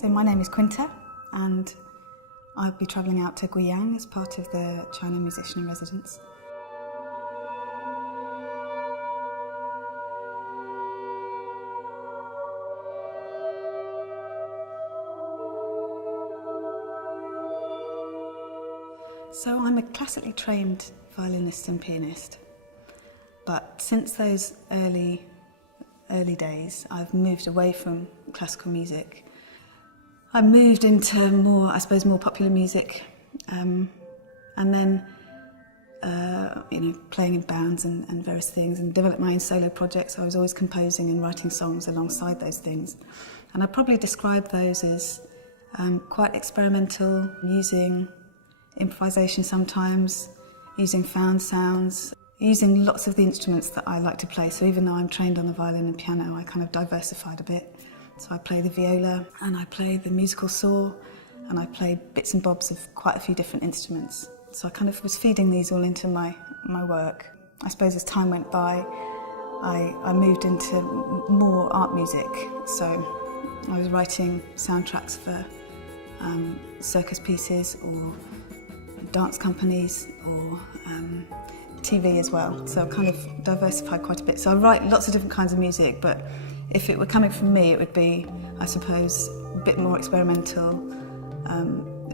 So my name is Quinta, and I'll be travelling out to Guiyang as part of the China Musician in Residence. So I'm a classically trained violinist and pianist, but since those early days I've moved away from classical music. I moved into more popular music, and then playing in bands and various things, and developed my own solo projects. I was always composing and writing songs alongside those things, and I probably describe those as quite experimental, using improvisation sometimes, using found sounds, using lots of the instruments that I like to play. So even though I'm trained on the violin and piano, I kind of diversified a bit. So I play the viola, and I play the musical saw, and I play bits and bobs of quite a few different instruments. So I kind of was feeding these all into my work. I suppose as time went by, I moved into more art music. So I was writing soundtracks for circus pieces or dance companies or TV as well. So I kind of diversified quite a bit. So I write lots of different kinds of music, but if it were coming from me, it would be, I suppose, a bit more experimental,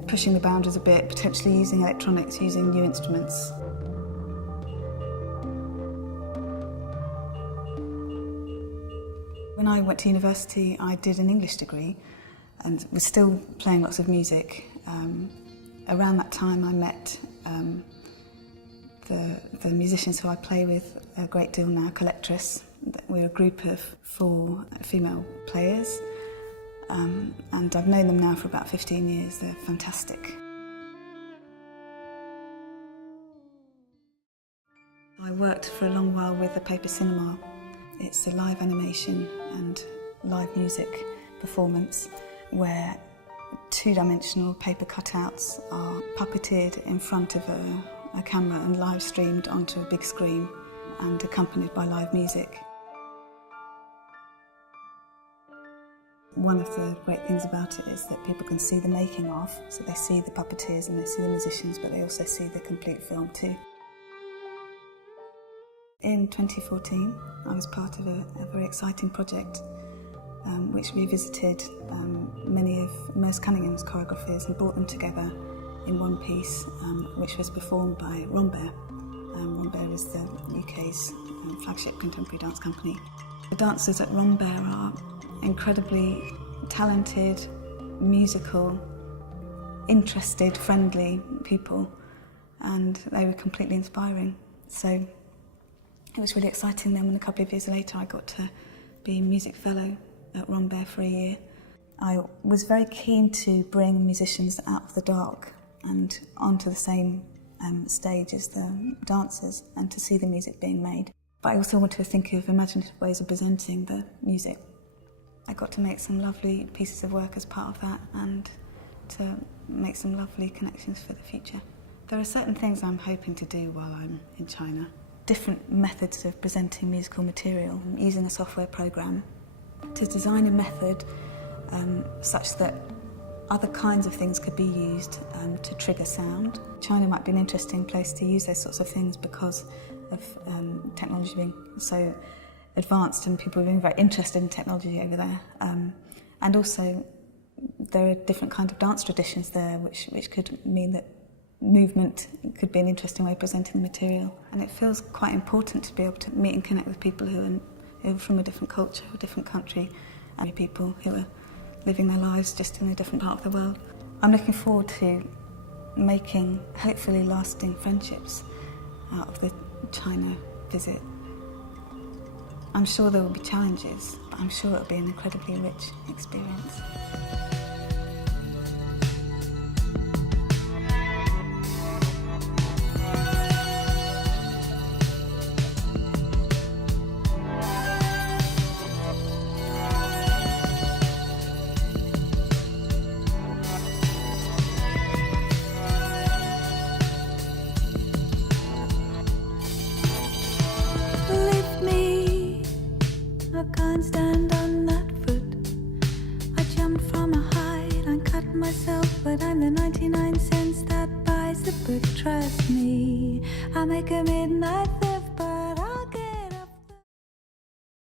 pushing the boundaries a bit, potentially using electronics, using new instruments. When I went to university, I did an English degree and was still playing lots of music. Around that time I met the musicians who I play with a great deal now, Collectress. We're a group of 4 female players, and I've known them now for about 15 years. They're fantastic. I worked for a long while with the Paper Cinema. It's a live animation and live music performance where 2-dimensional paper cutouts are puppeted in front of a camera and live streamed onto a big screen and accompanied by live music. One of the great things about it is that people can see the making of, so they see the puppeteers and they see the musicians, but they also see the complete film too. In 2014, I was part of a very exciting project which revisited many of Merce Cunningham's choreographies and brought them together in one piece, which was performed by Rambert. Rambert is the UK's flagship contemporary dance company. The dancers at Rambert are incredibly talented, musical, interested, friendly people, and they were completely inspiring. So it was really exciting then when a couple of years later I got to be music fellow at Rambert for a year. I was very keen to bring musicians out of the dark and onto the same stage as the dancers and to see the music being made. But I also wanted to think of imaginative ways of presenting the music. I got to make some lovely pieces of work as part of that and to make some lovely connections for the future. There are certain things I'm hoping to do while I'm in China. Different methods of presenting musical material, using a software program to design a method such that other kinds of things could be used to trigger sound. China might be an interesting place to use those sorts of things because of technology being so advanced and people being very interested in technology over there. And also there are different kinds of dance traditions there which could mean that movement could be an interesting way of presenting the material. And it feels quite important to be able to meet and connect with people who are from a different culture, a different country, and people who are living their lives just in a different part of the world. I'm looking forward to making hopefully lasting friendships out of the China visit. I'm sure there will be challenges, but I'm sure it will be an incredibly rich experience. I can't stand on that foot. I jumped from a high myself, but I'm the 99 cents that buys the book. Trust me, I make a midnight